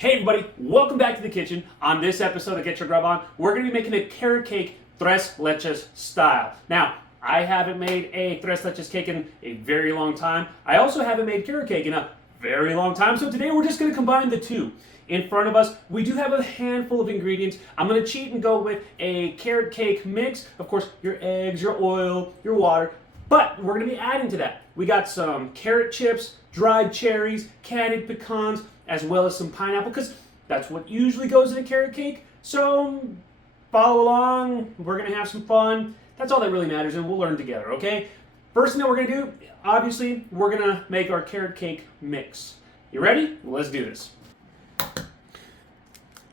Hey everybody, welcome back to the kitchen. On this episode of Get Your Grub On, we're going to be making a carrot cake Tres Leches style. Now, I haven't made a Tres Leches cake in a very long time. I also haven't made carrot cake in a very long time, so today we're just going to combine the two. In front of us, we do have a handful of ingredients. I'm going to cheat and go with a carrot cake mix. Of course, your eggs, your oil, your water, but we're going to be adding to that. We got some carrot chips, dried cherries, candied pecans, as well as some pineapple, because that's what usually goes in a carrot cake. So follow along, we're gonna have some fun. That's all that really matters, and we'll learn together, okay? First thing that we're gonna do, obviously, we're gonna make our carrot cake mix. You ready? Well, let's do this.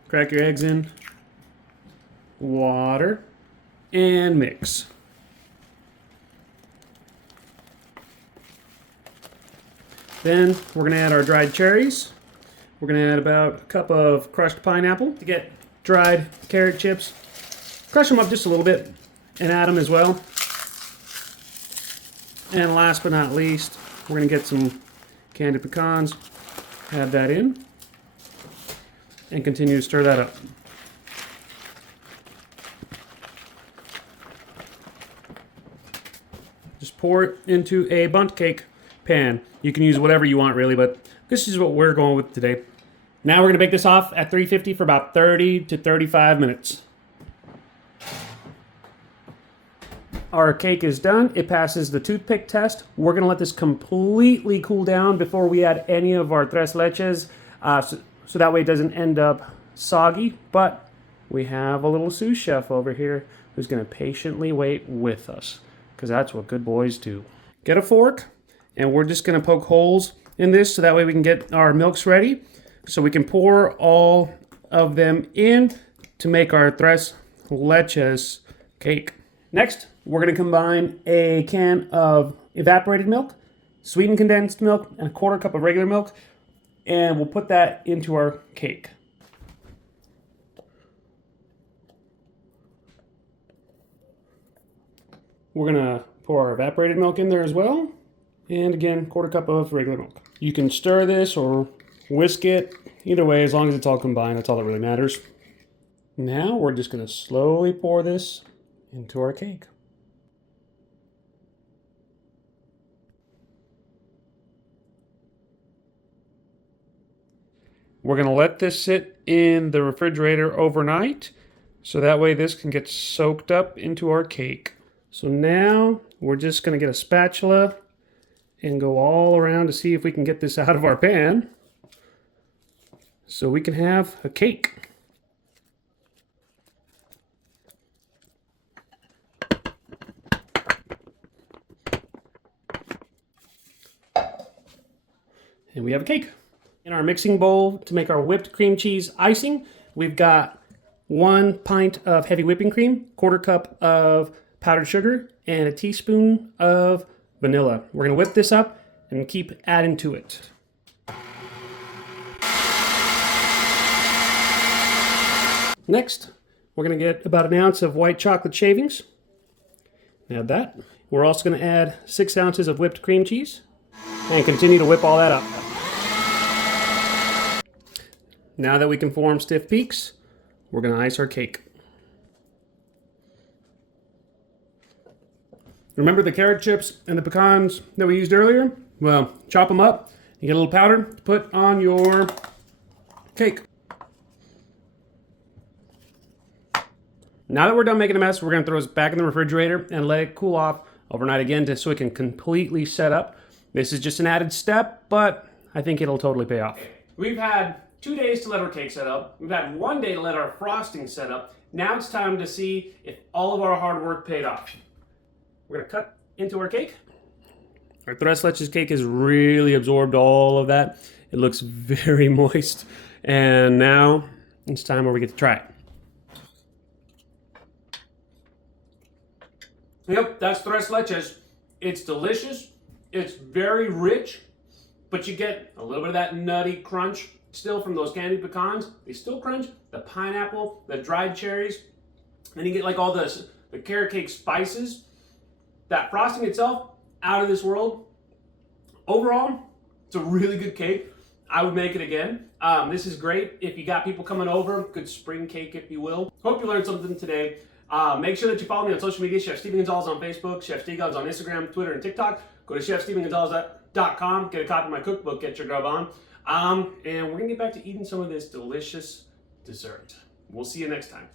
Crack your eggs in, water, and mix. Then we're gonna add our dried cherries. We're going to add about a cup of crushed pineapple to get dried carrot chips. Crush them up just a little bit and add them as well. And last but not least, we're going to get some candied pecans, add that in, and continue to stir that up. Just pour it into a bundt cake pan. You can use whatever you want really, but this is what we're going with today. Now we're going to bake this off at 350 for about 30 to 35 minutes. Our cake is done. It passes the toothpick test. We're going to let this completely cool down before we add any of our tres leches, so that way it doesn't end up soggy. But we have a little sous chef over here who's going to patiently wait with us, because that's what good boys do. Get a fork, and we're just going to poke holes in this so that way we can get our milks ready, so we can pour all of them in to make our Tres Leches cake. Next, we're going to combine a can of evaporated milk, sweetened condensed milk, and a quarter cup of regular milk, and we'll put that into our cake. We're going to pour our evaporated milk in there as well, and again, quarter cup of regular milk. You can stir this or whisk it. Either way, as long as it's all combined, that's all that really matters. Now we're just going to slowly pour this into our cake. We're going to let this sit in the refrigerator overnight, so that way this can get soaked up into our cake. So now we're just going to get a spatula and go all around to see if we can get this out of our pan so we can have a cake. And we have a cake. In our mixing bowl to make our whipped cream cheese icing, we've got 1 pint of heavy whipping cream, quarter cup of powdered sugar, and a teaspoon of vanilla. We're going to whip this up and keep adding to it. Next, we're going to get about an ounce of white chocolate shavings. Add that. We're also going to add 6 ounces of whipped cream cheese and continue to whip all that up. Now that we can form stiff peaks, we're going to ice our cake. Remember the carrot chips and the pecans that we used earlier? Well, chop them up and get a little powder to put on your cake. Now that we're done making a mess, we're going to throw this back in the refrigerator and let it cool off overnight again just so it can completely set up. This is just an added step, but I think it'll totally pay off. We've had 2 days to let our cake set up. We've had 1 day to let our frosting set up. Now it's time to see if all of our hard work paid off. We're going to cut into our cake. Our Tres Leches cake has really absorbed all of that. It looks very moist. And now it's time where we get to try it. Yep, that's Tres Leches. It's delicious. It's very rich, but you get a little bit of that nutty crunch still from those candied pecans. They still crunch. The pineapple, the dried cherries. Then you get like all the carrot cake spices. That frosting itself, out of this world. Overall, it's a really good cake. I would make it again. This is great if you got people coming over. Good spring cake, if you will. Hope you learned something today. Make sure that you follow me on social media. Chef Steven Gonzalez on Facebook, Chef Steve Gonzalez on Instagram, Twitter, and TikTok. Go to chefstevengonzalez.com, get a copy of my cookbook, Get Your Grub On. And we're going to get back to eating some of this delicious dessert. We'll see you next time.